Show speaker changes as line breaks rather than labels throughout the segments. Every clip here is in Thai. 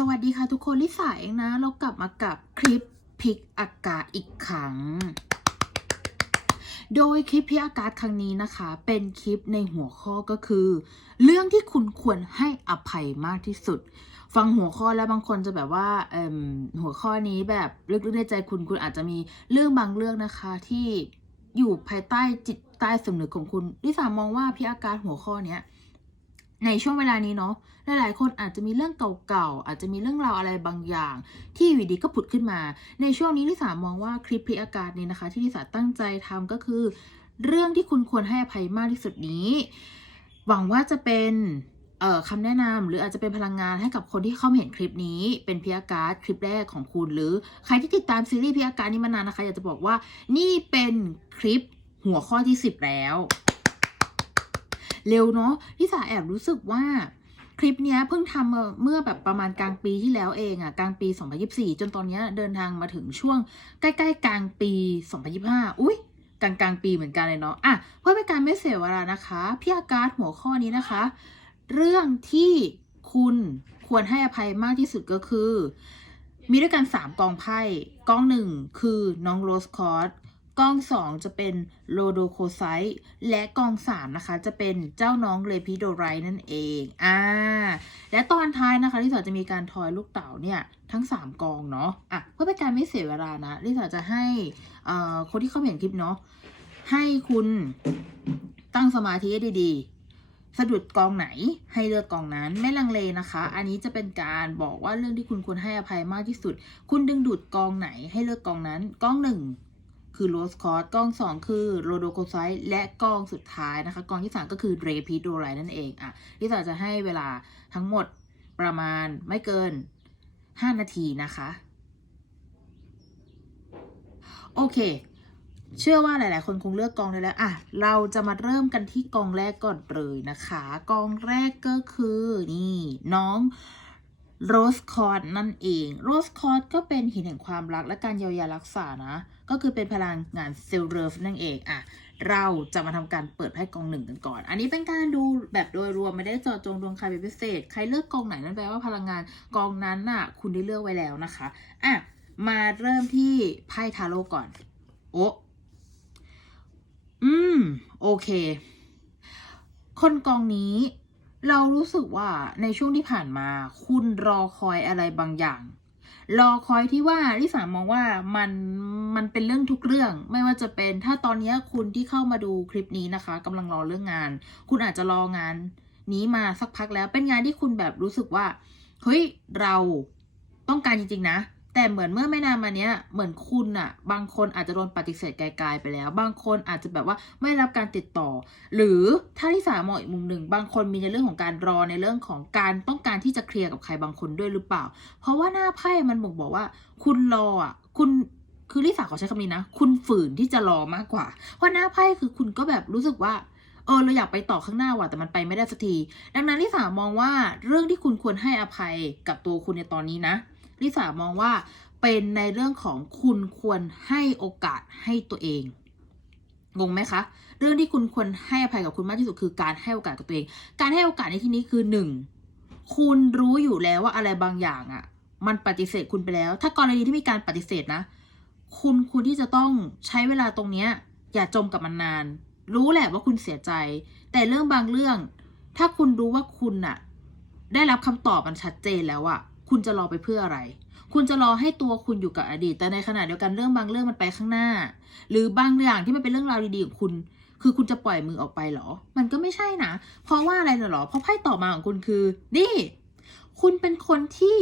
สวัสดีค่ะทุกคนลิสาเองนะ เรากลับมากับคลิปพิกอากาศอีกครั้ง โดยคลิปพิกอากาศครั้งนี้นะคะ เป็นคลิปในหัวข้อก็คือ เรื่องที่คุณควรให้อภัยมากที่สุด ฟังหัวข้อแล้วบางคนจะแบบว่าหัวข้อนี้แบบลึกๆในใจคุณคุณอาจจะมีเรื่องบางเรื่องนะคะที่อยู่ภายใต้จิตใต้สำนึกของคุณลิสามองว่าพี่อาการหัวข้อเนี้ย ในช่วงเวลานี้เนาะหลายๆ คนอาจจะมีเรื่องเก่าๆอาจจะมีเรื่องราวอะไรบางอย่าง ที่อยู่ดีก็ผุดขึ้นมา ในช่วงนี้ลิสามองว่าคลิปพลิอากาศนี้นะคะ ที่ลิสาตั้งใจทำก็คือ เรื่องที่คุณควรให้อภัยมากที่สุดนี้ หวังว่าจะเป็นเอ่อคำแนะนำหรืออาจจะเป็นพลังงานให้กับคนที่เข้ามาเห็นคลิปนี้ เป็นพิอาการคลิปแรกของคุณ หรือใครที่ติดตามซีรีส์พิอาการนี้มานานนะคะ อยากจะบอกว่านี่เป็นคลิปหัวข้อที่ 10 แล้ว เร็วเนาะที่สาแอบรู้สึกว่าคลิปนี้เพิ่งทำเมื่อแบบประมาณกลางปีที่แล้วเองอะกลางปี 2024 จนตอนนี้เดินทางมาถึงช่วงใกล้ๆ กลางปี 2025 อุ้ยกลางกลางปีเหมือนกันเลยเนาะอะเพื่อเป็นการไม่เสียเวลานะคะพี่อาการดหัวข้อนี้นะคะ เรื่องที่คุณควรให้อภัยมากที่สุดก็คือ มีด้วยกัน 3 กองไพ่กองหนึ่งคือน้องโรสคอร์ส กองสองจะเป็นโลโดโคไซต์และกองสามนะคะ จะเป็นเจ้าน้องเลพิโดไรนั่นเองอ่าและตอนท้ายนะคะลิสาจะมีการทอยลูกเต๋าเนี่ยทั้ง 3 กองเนาะอะเพื่อเป็นการไม่เสียเวลานะลิสาจะให้อ่าคนที่เข้ามาเห็นคลิปเนาะให้คุณตั้งสมาธิให้ดีๆ สะดุดกองไหนให้เลือกกองนั้นไม่ลังเลนะคะ อันนี้จะเป็นการบอกว่าเรื่องที่คุณควรให้อภัยมากที่สุด คุณดึงดูดกองไหนให้เลือกกองนั้นกองหนึ่ง คือโรสคอร์สกองสองคือโรโดโคไซต์และกล้องสุดท้ายนะคะกล้องที่สามก็คือเรพิโดไรนั่นเองอะที่สาจะให้เวลาทั้งหมดประมาณไม่เกิน 5 นาทีนะคะ โอเค เชื่อว่าหลาย ๆ คนคงเลือกกองได้แล้วอะเราจะมาเริ่มกันที่กองแรกก่อนเลยนะคะ กองแรกก็คือนี่น้อง โรสคอร์ดนั่นเองโรสคอร์ดก็เป็นหินแห่งความรักและการเยียวยารักษานะ ก็คือเป็นพลังงานเซลล์เรฟนั่นเองอะเราจะมาทำการเปิดไพ่กองหนึ่งกันก่อน อันนี้เป็นการดูแบบโดยรวมไม่ได้เจาะจงดวงใครเป็นพิเศษ ใครเลือกกองไหนนั่นแปลว่าพลังงานกองนั้นน่ะ คุณได้เลือกไว้แล้วนะคะอะมาเริ่มที่ไพ่ทาโร่ก่อน โอ้อืม โอเค คนกองนี้ เรารู้สึกว่าในช่วงที่ผ่านมา คุณรอคอยอะไรบางอย่าง รอคอยที่ว่าลิสามองว่ามันมันเป็นเรื่องทุกเรื่อง ไม่ว่าจะเป็นถ้าตอนนี้คุณที่เข้ามาดูคลิปนี้นะคะกำลังรอเรื่องงาน คุณอาจจะรองานนี้มาสักพักแล้วเป็นงานที่คุณแบบรู้สึกว่าเฮ้ยเราต้องการจริงๆนะ แต่เหมือนเมื่อไม่นานมาเนี้ยเหมือนคุณอะบางคนอาจจะโดนปฏิเสธไกลๆไปแล้ว บางคนอาจจะแบบว่าไม่รับการติดต่อ หรือถ้าที่สามมองอีกมุมหนึ่งบางคนมีในเรื่องของการรอในเรื่องของการต้องการที่จะเคลียร์กับใครบางคนด้วยหรือเปล่า เพราะว่าหน้าไพ่มันบอกบอกว่า คุณรออะคุณคือลิสาขอใช้คำนี้นะ คุณฝืนที่จะรอมากกว่า เพราะหน้าไพ่คือคุณก็แบบรู้สึกว่าเออเราอยากไปต่อข้างหน้าว่ะแต่มันไปไม่ได้สักที ดังนั้นลิสามองว่าเรื่องที่คุณควรให้อภัยกับตัวคุณในตอนนี้นะ ลิสามองว่าเป็นในเรื่องของคุณควรให้โอกาสให้ตัวเองงงไหมคะ เรื่องที่คุณควรให้อภัยกับคุณมากที่สุดคือการให้โอกาสกับตัวเอง การให้โอกาสในที่นี้คือหนึ่งคุณรู้อยู่แล้วว่าอะไรบางอย่างอะ่ะ มันปฏิเสธคุณไปแล้ว ถ้ากรณีที่มีการปฏิเสธนะ คุณคุณที่จะต้องใช้เวลาตรงเนี้ย อย่าจมกับมันนาน รู้แหละว่าคุณเสียใจ แต่เรื่องบางเรื่อง ถ้าคุณรู้ว่าคุณน่ะ ได้รับคำตอบมันชัดเจนแล้วอะ คุณจะรอไปเพื่ออะไร คุณจะรอให้ตัวคุณอยู่กับอดีต แต่ในขณะเดียวกันเรื่องบางเรื่องมันไปข้างหน้า หรือบางอย่างที่มันเป็นเรื่องราวดีๆของคุณ คือคุณจะปล่อยมือออกไปเหรอ มันก็ไม่ใช่นะ เพราะว่าอะไรเหรอ เพราะไพ่ต่อมาของคุณคือ นี่ คุณเป็นคนที่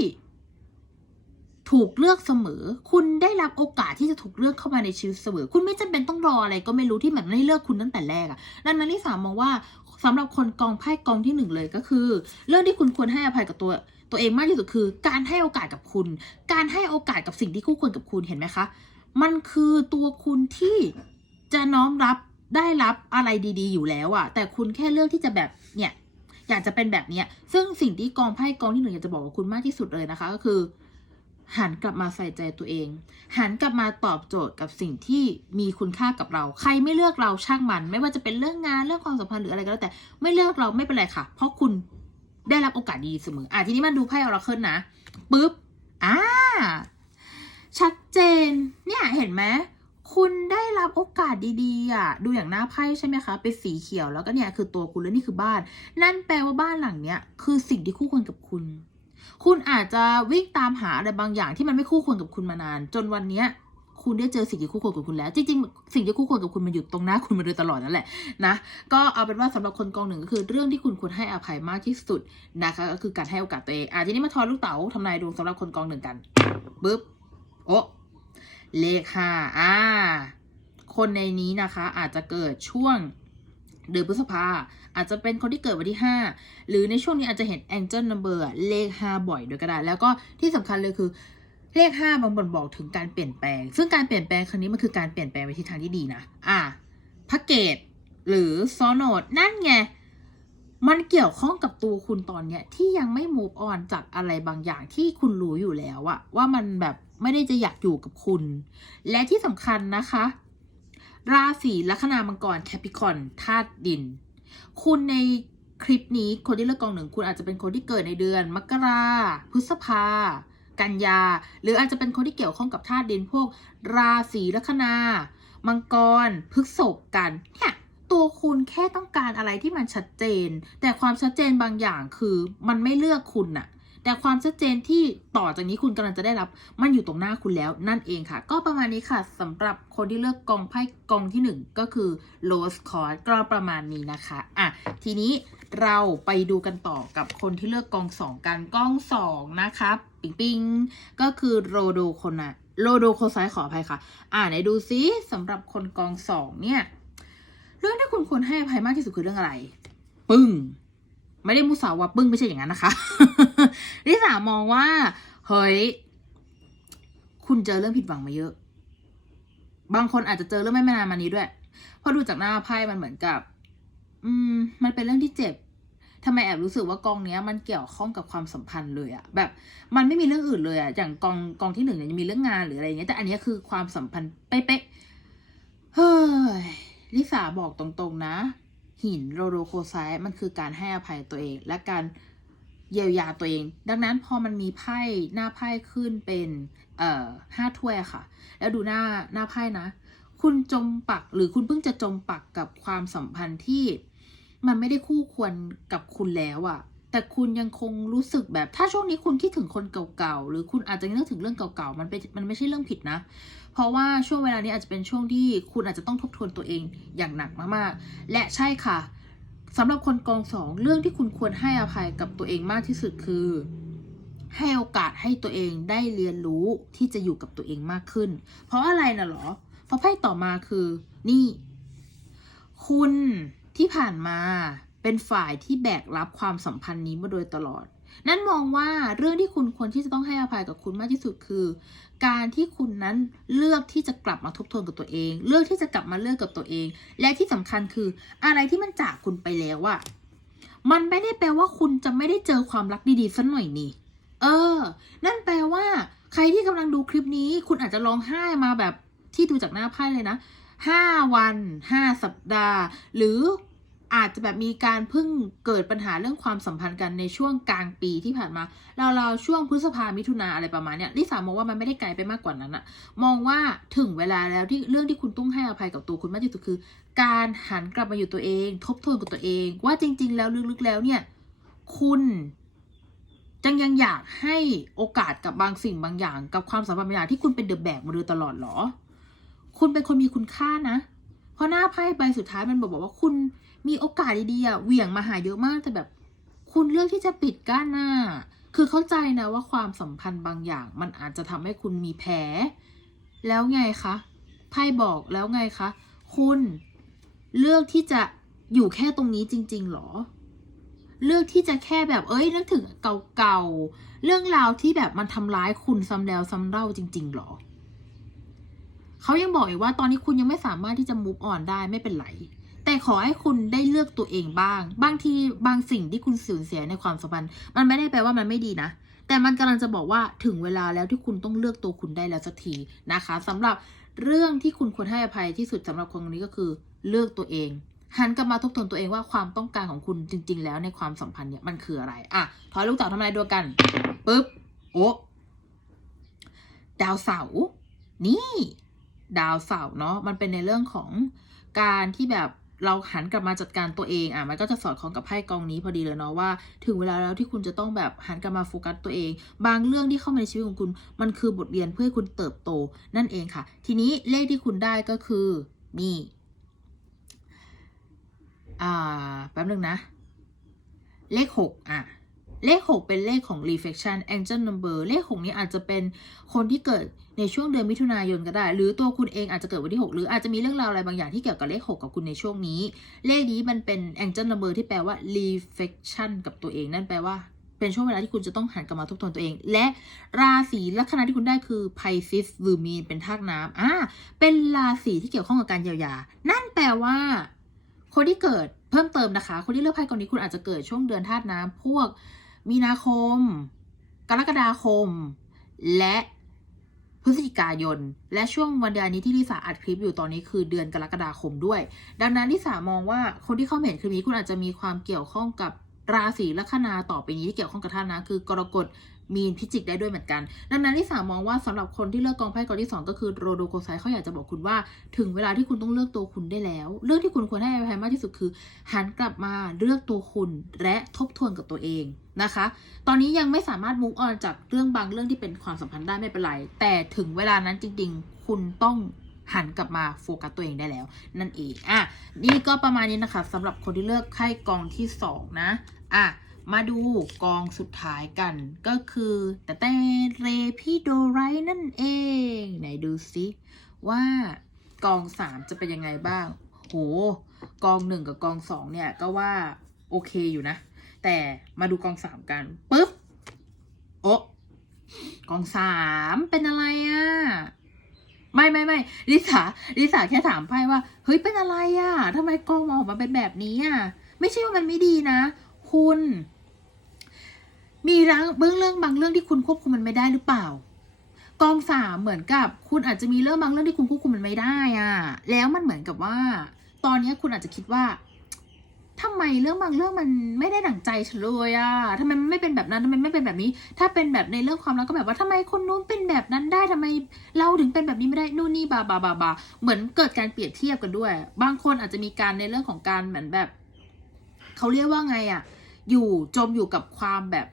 ถูกเลือกเสมอ คุณได้รับโอกาสที่จะถูกเลือกเข้ามาในชีวิตเสมอ คุณไม่จำเป็นต้องรออะไรก็ไม่รู้ที่แบบไม่ได้เลือกคุณตั้งแต่แรกอะดังนั้นลิสามองว่าสำหรับคนกองไพ่กองที่หนึ่งเลยก็คือ เรื่องที่คุณควรให้อภัยกับตัว ตัวเองมากที่สุดคือ การให้โอกาสกับคุณ การให้โอกาสกับสิ่งที่คู่ควรกับคุณเห็นไหมคะ มันคือตัวคุณที่จะน้อมรับได้รับอะไรดีๆ อยู่แล้วอะแต่คุณแค่เลือกที่จะแบบเนี่ยอยากจะเป็นแบบเนี้ย ซึ่งสิ่งที่กองไพ่กองที่หนึ่งอยากจะบอกกับคุณมากที่สุดเลยนะคะ ก็คือ หันกลับมาใส่ใจตัวเอง หันกลับมาตอบโจทย์กับสิ่งที่มีคุณค่ากับเรา ใครไม่เลือกเราช่างมัน ไม่ว่าจะเป็นเรื่องงานเรื่องความสัมพันธ์หรืออะไรก็แล้วแต่ ไม่เลือกเราไม่เป็นไรค่ะ เพราะคุณ ได้รับโอกาสดีเสมอ อะทีนี้มาดูไพ่ออราเคิลนะปุ๊บ อ่า ชัดเจน เนี่ย เห็นไหม คุณได้รับโอกาสดีๆอะ ดูอย่างหน้าไพ่ใช่ไหมคะ เป็นสีเขียวแล้วก็เนี่ยคือตัวคุณแล้วนี่คือบ้าน นั่นแปลว่าบ้านหลังเนี้ย คือสิ่งที่คู่ควรกับคุณ คุณอาจจะวิ่งตามหาอะไรบางอย่างที่มันไม่คู่ควรกับคุณมานาน จนวันเนี้ย คุณได้เจอสิ่งที่คู่ควรกับคุณแล้ว จริงๆ สิ่งที่คู่ควรกับคุณมันอยู่ตรงหน้าคุณมาโดยตลอดนั่นแหละนะ ก็เอาเป็นว่าสำหรับคนกองหนึ่งก็คือเรื่องที่คุณควรให้อภัยมากที่สุดนะคะ ก็คือการให้โอกาสตัวเองอะทีนี้มาทอนลูกเต๋าทำนายดวงสำหรับคนกองหนึ่งกันปึ๊บโอ้เลขห้าอ่า คนในนี้นะคะ อาจจะเกิดช่วงเดือนพฤษภาอาจจะเป็นคนที่เกิดวันที่ 5 หรือในช่วงนี้อาจจะเห็น angel number อะเลข 5 บ่อยด้วยก็ได้ แล้วก็ที่สำคัญเลยคือ เลข5บางบ่นบอกถึงการเปลี่ยนแปลง ซึ่งการเปลี่ยนแปลงครั้งนี้มันคือการเปลี่ยนแปลงไปทิศทางที่ดีนะ อะพระเกตหรือซอโนดนั่นไง มันเกี่ยวข้องกับตัวคุณตอนเนี้ยที่ยังไม่ move on จากอะไรบางอย่างที่คุณรู้อยู่แล้วอะว่ามันแบบไม่ได้จะอยากอยู่กับคุณ และที่สำคัญนะคะ ราศีลัคนามังกรแคปิคอนธาตุดิน คุณในคลิปนี้คนที่เลือกกองหนึ่งคุณอาจจะเป็นคนที่เกิดในเดือน มกราพฤษภา กันยา หรืออาจจะเป็นคนที่เกี่ยวข้องกับธาตุดินพวก ราศีลัคนา มังกรพฤษภกันเนี่ยตัวคุณแค่ต้องการอะไรที่มันชัดเจน แต่ความชัดเจนบางอย่างคือมันไม่เลือกคุณน่ะแต่ความชัดเจนที่ต่อจากนี้คุณกำลังจะได้รับ มันอยู่ตรงหน้าคุณแล้วนั่นเองค่ะ ก็ประมาณนี้ค่ะสำหรับคนที่เลือกกองไพ่กองที่หนึ่งก็คือ Rose Card ก็ประมาณนี้นะคะ อะ ทีนี้ เราไปดูกันต่อกับคนที่เลือกกองสองกันกองสองนะคะปิงปิงก็คือโรโดโคนะโรโดโคไซขออภัยค่ะ อ่าไหนดูซิสำหรับคนกองสองเนี่ย เรื่องที่คุณควรให้อภัยมากที่สุดคือเรื่องอะไร ปึ้ง ไม่ได้มุสาวาปึ้งไม่ใช่อย่างนั้นนะคะลิสามองว่าเฮ้ยคุณเจอเรื่องผิดหวังมาเยอะ บางคนอาจจะเจอเรื่องไม่นานมานี้ด้วย เพราะดูจากหน้าไพ่มันเหมือนกับ อืม มันเป็นเรื่องที่เจ็บ ทำไมแอบรู้สึกว่ากองเนี้ยมันเกี่ยวข้องกับความสัมพันธ์เลยอะแบบมันไม่มีเรื่องอื่นเลยอะอย่างกองกองที่หนึ่งเนี่ยจะมีเรื่องงานหรืออะไรอย่างเงี้ยแต่อันนี้คือความสัมพันธ์เป๊ะเฮ้ยลิสาบอกตรงๆนะ หินโรโรโคไซมันคือการให้อภัยตัวเอง และการเยียวยาตัวเอง ดังนั้นพอมันมีไพ่หน้าไพ่ขึ้นเป็นเอ่อห้าถ้วยค่ะ แล้วดูหน้าหน้าไพ่นะ คุณจมปักหรือคุณเพิ่งจะจมปักกับความสัมพันธ์ที่ มันไม่ได้คู่ควรกับคุณแล้วอะแต่คุณยังคงรู้สึกแบบ ถ้าช่วงนี้คุณคิดถึงคนเก่าๆ หรือคุณอาจจะนึกถึงเรื่องเก่าๆ มันเป็นมันไม่ใช่เรื่องผิดนะ เพราะว่าช่วงเวลานี้อาจจะเป็นช่วงที่คุณอาจจะต้องทบทวนตัวเองอย่างหนักมากๆ และใช่ค่ะสำหรับคนกองสองเรื่องที่คุณควรให้อภัยกับตัวเองมากที่สุดคือ ให้โอกาสให้ตัวเองได้เรียนรู้ที่จะอยู่กับตัวเองมากขึ้น เพราะอะไรนะหรอ เพราะไพ่ต่อมาคือ นี่ คุณ ที่ผ่านมาเป็นฝ่ายที่แบกรับความสัมพันธ์นี้มาโดยตลอด นั่นมองว่าเรื่องที่คุณควรที่จะต้องให้อภัยกับคุณมากที่สุดคือ การที่คุณนั้นเลือกที่จะกลับมาทบทวนกับตัวเอง เลือกที่จะกลับมาเลือกกับตัวเอง และที่สำคัญคืออะไรที่มันจากคุณไปแล้วอะมันไม่ได้แปลว่าคุณจะไม่ได้เจอความรักดีๆสักหน่อยนี่ เออ นั่นแปลว่า ใครที่กำลังดูคลิปนี้ คุณอาจจะร้องไห้มาแบบที่ดูจากหน้าไพ่เลยนะ ห้าวันห้าสัปดาห์ หรืออาจจะแบบมีการพิ่งเกิดปัญหาเรื่องความสัมพันธ์กันในช่วงกลางปีที่ผ่านมา เราๆช่วงพฤษภามิถุนาอะไรประมาณเนี้ยลิสามองว่ามันไม่ได้ไกลไปมากกว่านั้นอะมองว่าถึงเวลาแล้วที่เรื่องที่คุณต้องให้อภัยกับตัวคุณมากที่สุดคือ การหันกลับมาอยู่ตัวเอง ทบทวนกับตัวเอง ว่าจริง ๆ แล้วลึกๆแล้วเนี่ย คุณจังยังอยากให้โอกาสกับบางสิ่งบางอย่าง กับความสัมพันธ์บางอย่างที่คุณเป็นเดอะแบกมาโดยตลอดหรอ คุณเป็นคนมีคุณค่านะ เพราะหน้าไพ่ใบสุดท้ายมันบอกว่าคุณมีโอกาสดีๆอะเหวี่ยงมาหาเยอะมากแต่แบบ คุณเลือกที่จะปิดกั้นน่ะคือเข้าใจนะว่าความสัมพันธ์บางอย่าง มันอาจจะทำให้คุณมีแผล แล้วไงคะไพ่บอกแล้วไงคะ คุณเลือกที่จะอยู่แค่ตรงนี้จริง ๆหรอ เลือกที่จะแค่แบบเอ้ยนึกถึงเก่าๆเรื่องราวที่แบบมันทำร้ายคุณซ้ำแล้วซ้ำเล่าจริง ๆหรอ เขายังบอกอีกว่าตอนนี้คุณยังไม่สามารถที่จะ move on ได้ไม่เป็นไร แต่ขอให้คุณได้เลือกตัวเองบ้าง บางทีบางสิ่งที่คุณสูญเสียในความสัมพันธ์ มันไม่ได้แปลว่ามันไม่ดีนะ แต่มันกำลังจะบอกว่าถึงเวลาแล้วที่คุณต้องเลือกตัวคุณได้แล้วสักทีนะคะสำหรับเรื่องที่คุณควรให้อภัยที่สุดสำหรับคนนี้ก็คือเลือกตัวเองหันกลับมาทบทวนตัวเองว่าความต้องการของคุณจริง ๆ แล้วในความสัมพันธ์เนี่ยมันคืออะไรอะถอยลูกเต๋าทำนายดวงกันปึ๊บโอ้ดาวเสาร์นี่ ดาวเสาร์เนาะมันเป็นในเรื่องของการที่แบบเราหันกลับมาจัดการตัวเองอะมันก็จะสอดคล้องกับไพ่กองนี้พอดีเลยเนาะว่าถึงเวลาแล้วที่คุณจะต้องแบบหันกลับมาโฟกัสตัวเอง บางเรื่องที่เข้ามาในชีวิตของคุณ มันคือบทเรียนเพื่อให้คุณเติบโตนั่นเองค่ะ ทีนี้เลขที่คุณได้ก็คือนี่อ่าแป๊บนึงนะ เลขหกอะ เลข 6 เป็นเลขของ reflection angel number เลข 6 นี้อาจจะเป็นคนที่เกิดในช่วงเดือนมิถุนายนก็ได้ หรือตัวคุณเองอาจจะเกิดวันที่ 6 หรืออาจจะมีเรื่องราวอะไรบางอย่างที่เกี่ยวกับเลข 6 กับคุณในช่วงนี้ เลขนี้มันเป็น angel number ที่แปลว่า reflection กับตัวเองนั่นแปลว่าเป็นช่วงเวลาที่คุณจะต้องหันกลับมาทบทวนตัวเอง และราศีลัคนาที่คุณได้คือ Pisces หรือมีนเป็นธาตุน้ำอ่าเป็นราศีที่เกี่ยวข้องกับการเยียวยา นั่นแปลว่า คนที่เกิดเพิ่มเติมนะคะ คนที่เลือกไพ่กองนี้คุณอาจจะเกิดช่วงเดือนธาตุน้ำพวก มีนาคม กรกฎาคม และพฤศจิกายน และช่วงวันเดือนนี้ที่ลิสาอัดคลิปอยู่ตอนนี้คือเดือนกรกฎาคมด้วย ดังนั้นลิสามองว่าคนที่เข้าเห็นคลิปนี้คุณอาจจะมีความเกี่ยวข้องกับราศีลัคนาต่อไปนี้ที่เกี่ยวข้องกับท่านนะคือกรกฎมีนพิจิกได้ด้วยเหมือนกัน ดังนั้นลิสามองว่าสำหรับคนที่เลือกกองไพ่กองที่สองก็คือโรโดโกไซเขาอยากจะบอกคุณว่า ถึงเวลาที่คุณต้องเลือกตัวคุณได้แล้ว เรื่องที่คุณควรให้อภัยมากที่สุดคือ หันกลับมาเลือกตัวคุณและทบทวนกับตัวเอง นะคะ ตอนนี้ยังไม่สามารถ move on จากเรื่องบางเรื่องที่เป็นความสัมพันธ์ได้ไม่เป็นไร แต่ถึงเวลานั้นจริง ๆ คุณต้องหันกลับมาโฟกัสตัวเองได้แล้ว นั่นเอง อะ นี่ก็ประมาณนี้นะคะสำหรับคนที่เลือกไพ่กองที่สองนะ อะ มาดูกองสุดท้ายกัน ก็คือแต่แต่เรพี่โดไรนั่นเอง ไหนดูซิว่ากองสามจะเป็นยังไงบ้าง โห กองหนึ่งกับกองสองเนี่ยก็ว่าโอเคอยู่นะ แต่มาดูกองสามกันปุ๊บโอะกองสามเป็นอะไรอะ่ะ ไม่ไม่ไม่ลิสาลิสาแค่ถามไพ่ว่า เฮ้ยเป็นอะไรอะ่ะทำไมกองมาออกมาเป็นแบบนี้อะ่ะ ไม่ใช่ว่ามันไม่ดีนะ คุณ มีรังเบื้องเรื่องบางเรื่องที่คุณควบคุมมันไม่ได้หรือเปล่ากองสามเหมือนกับ คุณอาจจะมีเรื่องบางเรื่องที่คุณควบคุมมันไม่ได้อะแล้วมันเหมือนกับว่า ตอนนี้คุณอาจจะคิดว่า ทำไมเรื่องบางเรื่องมันไม่ได้ดั่งใจฉันเลยอะทำไมไม่เป็นแบบนั้นทำไมไม่เป็นแบบนี้ ถ้าเป็นแบบในเรื่องความรักก็แบบว่าทำไมคนนู้นเป็นแบบนั้นได้ทำไมเราถึงเป็นแบบนี้ไม่ได้นู่นนี่บาบาบาบาเหมือนเกิดการเปรียบเทียบกันด้วย บางคนอาจจะมีการในเรื่องของการเหมือนแบบเขาเรียกว่าไงอะอยู่จมอยู่กับความแบบ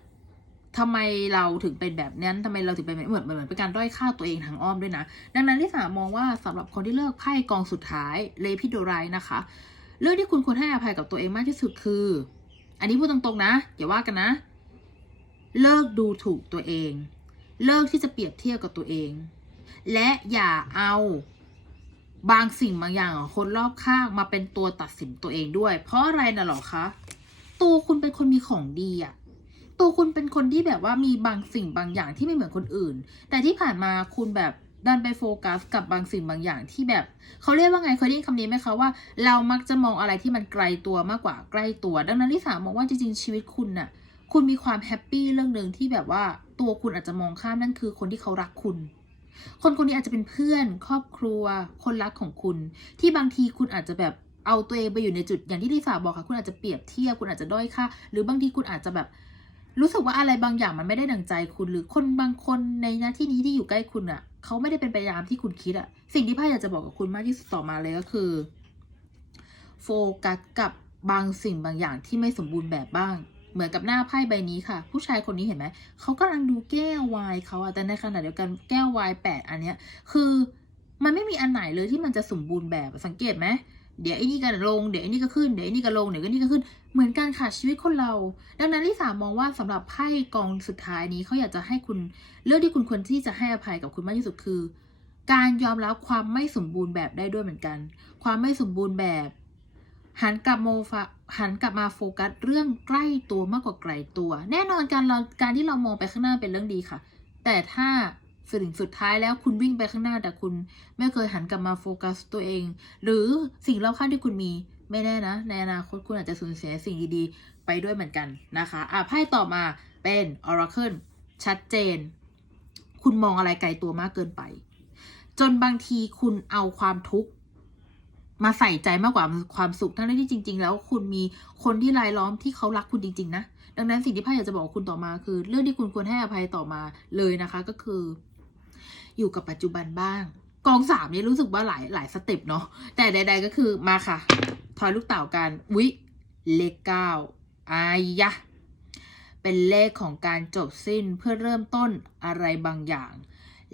ทำไมเราถึงเป็นแบบนั้นทำไมเราถึงเป็นแบบเหมือนเหมือนเป็นการด้อยค่าตัวเองทางอ้อมด้วยนะ ดังนั้นที่สามมองว่าสำหรับคนที่เลือกไพ่กองสุดท้ายเลพิโดไรนะคะ เรื่องที่คุณควรให้อภัยกับตัวเองมากที่สุดคือ อันนี้พูดตรงๆนะอย่าว่ากันนะ เลิกดูถูกตัวเอง เลิกที่จะเปรียบเทียบกับตัวเอง และอย่าเอาบางสิ่งบางอย่างของคนรอบข้างมาเป็นตัวตัดสินตัวเองด้วย เพราะอะไรนะหรอคะ ตัวคุณเป็นคนมีของดีอะตัวคุณเป็นคนที่แบบว่ามีบางสิ่งบางอย่างที่ไม่เหมือนคนอื่น แต่ที่ผ่านมาคุณแบบ ดันไปโฟกัสกับบางสิ่งบางอย่างที่แบบเขาเรียกว่าไงเคยได้ยินคำนี้ไหมคะว่า เรามักจะมองอะไรที่มันไกลตัวมากกว่าใกล้ตัว ดังนั้นลิสามองว่าจริงๆชีวิตคุณน่ะ คุณมีความแฮปปี้เรื่องหนึ่งที่แบบว่าตัวคุณอาจจะมองข้ามนั่นคือคนที่เขารักคุณ คนคนนี้อาจจะเป็นเพื่อน ครอบครัว คนรักของคุณ ที่บางทีคุณอาจจะแบบเอาตัวเองไปอยู่ในจุดอย่างที่ลิสาบอกค่ะ คุณอาจจะเปรียบเทียบคุณอาจจะด้อยค่าหรือบางทีคุณอาจจะแบบ รู้สึกว่าอะไรบางอย่างมันไม่ได้ดังใจคุณหรือคนบางคนในหน้าที่นี้ที่อยู่ใกล้คุณอะ่ะเขาไม่ได้เป็นไปตามที่คุณคิดอะ่ะ สิ่งที่พ่ออยากจะบอกกับคุณมากที่สุดต่อมาเลยก็คือ โฟกัสกับบางสิ่งบางอย่างที่ไม่สมบูรณ์แบบบ้าง เหมือนกับหน้าไพ่ใบนี้ค่ะ ผู้ชายคนนี้เห็นไหมเขากำลังดูแก้ววายเขาอะแต่ในขณะเดียวกันแก้ววายแปดอันเนี้ยคือมันไม่มีอันไหนเลยที่มันจะสมบูรณ์แบบสังเกตไหม เดี๋ยวไอ้นี่ก็ลง เดี๋ยวไอ้นี่ก็ขึ้น เดี๋ยวไอ้นี่ก็ลง เดี๋ยวไอ้นี่ก็ขึ้น เหมือนการขาดชีวิตคนเรา ดังนั้นลิสามองว่าสำหรับไพ่กองสุดท้ายนี้เขาอยากจะให้คุณเรื่องที่คุณควรที่จะให้อภัยกับคุณมากที่สุดคือ การยอมรับความไม่สมบูรณ์แบบได้ด้วยเหมือนกัน ความไม่สมบูรณ์แบบ หันกลับโมฟะหันกลับมาโฟกัสเรื่องใกล้ตัวมากกว่าไกลตัว แน่นอนการเราการที่เรามองไปข้างหน้าเป็นเรื่องดีค่ะ แต่ถ้า สิ่งสุดท้ายแล้วคุณวิ่งไปข้างหน้าแต่คุณไม่เคยหันกลับมาโฟกัสตัวเอง หรือสิ่งรอบข้างที่คุณมีไม่แน่นะ ในอนาคตคุณอาจจะสูญเสียสิ่งดีๆ ไปด้วยเหมือนกันนะคะอะไพ่ต่อมาเป็น Oracle ชัดเจน คุณมองอะไรไกลตัวมากเกินไป จนบางทีคุณเอาความทุกข์มาใส่ใจมากกว่าความสุขทั้งที่จริง ๆ แล้วคุณมีคนที่รายล้อมที่เขารักคุณจริง ๆ นะ ดังนั้นสิ่งที่ไพ่อยากจะบอกคุณต่อมาคือ เรื่องที่คุณควรให้อภัยต่อมาเลยนะคะ ก็คือ อยู่กับปัจจุบันบ้าง กองสามเนี่ยรู้สึกว่าหลายหลายสเต็ปเนาะแต่ใด ๆ ก็คือมาค่ะ ทอยลูกเต่ากันวิเลขเก้าอายะ เป็นเลขของการจบสิ้นเพื่อเริ่มต้นอะไรบางอย่าง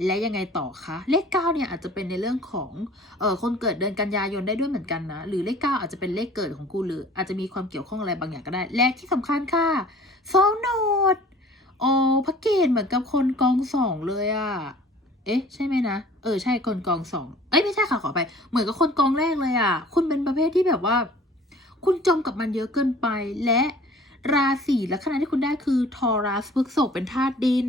และยังไงต่อคะ เลขเก้าเนี่ยอาจจะเป็นในเรื่องของเออคนเกิดเดือนกันยายนได้ด้วยเหมือนกันนะ หรือเลขเก้าอาจจะเป็นเลขเกิดของคุณหรือ อาจจะมีความเกี่ยวข้องอะไรบางอย่างก็ได้ และที่สำคัญค่ะสองโนดโอ้พระเกตเหมือนกับคนกองสองเลยอะ เอ๊ะ ใช่ไหมนะ เออ ใช่คนกองสองเอ้ย ไม่ใช่ค่ะ ขอไป เหมือนกับคนกองแรกเลยอะคุณเป็นประเภทที่แบบว่า คุณจมกับมันเยอะเกินไป และราศีและขณะที่คุณได้คือทอรัสพฤกษภเป็นธาตุดิน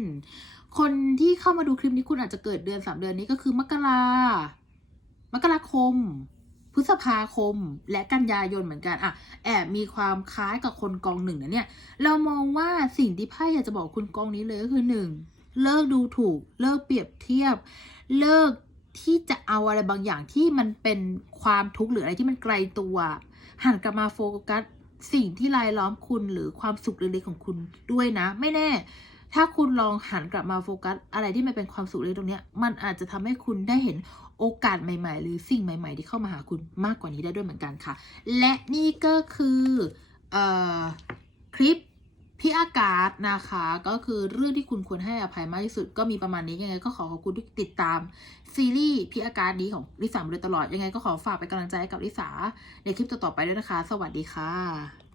คนที่เข้ามาดูคลิปนี้คุณอาจจะเกิดเดือนสามเดือนนี้ก็คือมกรามกราคม พฤษภาคม และกันยายนเหมือนกันอะแอบมีความคล้ายกับคนกองหนึ่งนะเนี่ย เรามองว่าสิ่งที่ไพ่อยากจะบอกคุณกองนี้เลยก็คือหนึ่ง เลิกดูถูก เลิกเปรียบเทียบ เลิกที่จะเอาอะไรบางอย่างที่มันเป็นความทุกข์หรืออะไรที่มันไกลตัว หันกลับมาโฟกัสสิ่งที่รายล้อมคุณหรือความสุขเล็กๆของคุณด้วยนะ ไม่แน่ ถ้าคุณลองหันกลับมาโฟกัส อะไรที่มันเป็นความสุขเล็กตรงเนี้ยมันอาจจะทำให้คุณได้เห็นโอกาสใหม่ ๆ หรือสิ่งใหม่ ๆ ที่เข้ามาหาคุณมากกว่านี้ได้ด้วยเหมือนกันค่ะ และนี่ก็คือออคลิป พี่อากาศนะคะ ก็คือเรื่องที่คุณควรให้อภัยมากที่สุดก็มีประมาณนี้ยังไงก็ขอขอบคุณที่ติดตามซีรีส์พี่อากาศนี้ของลิสามาโดยตลอดยังไงก็ขอฝากเป็นกำลังใจให้กับลิสาในคลิปต่อๆไปด้วยนะคะ สวัสดีค่ะ